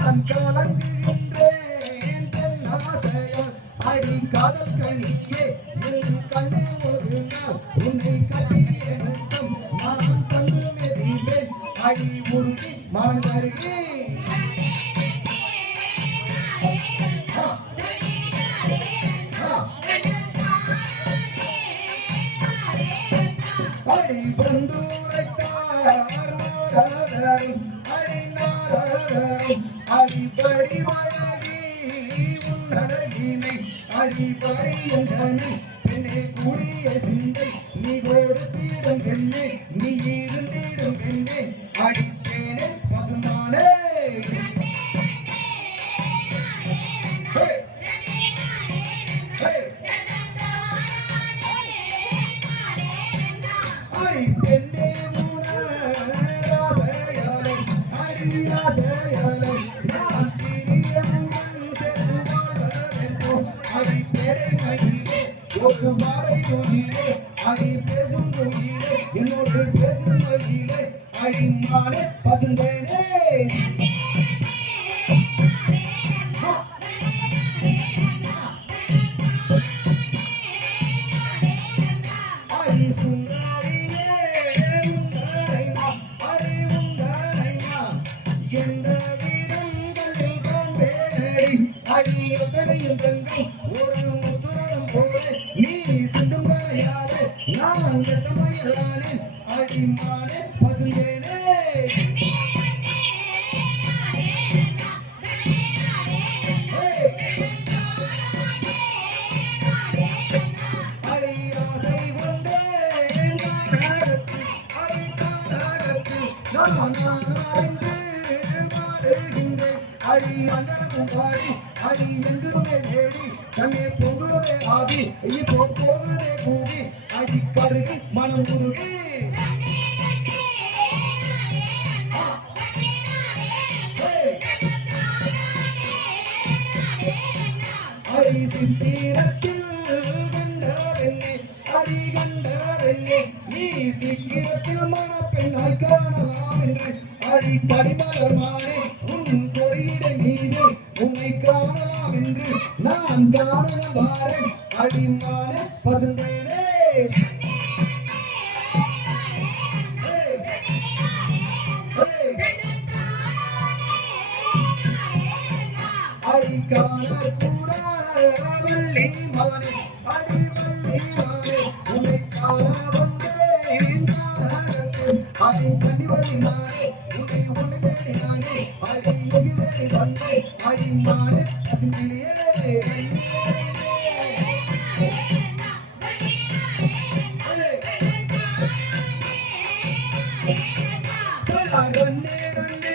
நான் கலங்குகின்றேன் பெண் ஆசையால் அடி காதல் கனியே என் கண்ணே ஒரு நாள் உன்னை கட்டிய முத்தம் நான் தந்து மெதிவேன் அடி உருகி மனதருகே ஆ, அடி பந்தூரைத்தார் நாரதரும் அடிபடி வழகி உன் அழகினை அடிபடி என்றனை பெண்ணே கூடிய சிந்தை நீ கொடுத்திடும் பெண்ணே நீ இருந்திடும் ஒரு வாடை துயிலே அடி பேசும் துயிலே என்னோடு பேசும் மகிழே அடி மானே பசுந்தேனே எந்த நீ சிந்தும் கலையாலே நான் எத்தமையிலானே அடிமானே பசுந்தேனே. I'm not going to அடி கானகத்தில் அந்தரமும் பாடி அடி எங்குமே தேடி கண்ணே பொங்குவே ஆவி இப்போ போகுதே கூவி அடி கருகி மனம் உருகி அடி சித்திரத்தில் கண்டவெண்ணே அடி கண்டவெண்ணே நீ சீக்கிரத்தில் மணப்பெண்ணாய் காணலாம் என்று அடி படிமலர் மானே நான் காணலாம் அடிமான பசுந்தேனே அடிக்கான கூற மானே மானே உன்னை காண வந்தேன். அடி கண்ணி வள்ளி உன்னை ஒன்று தேடி நானே அடி எங்கி தேடி வந்தே அடி மானே பசுங்கிளியே கண்ணே நன்னே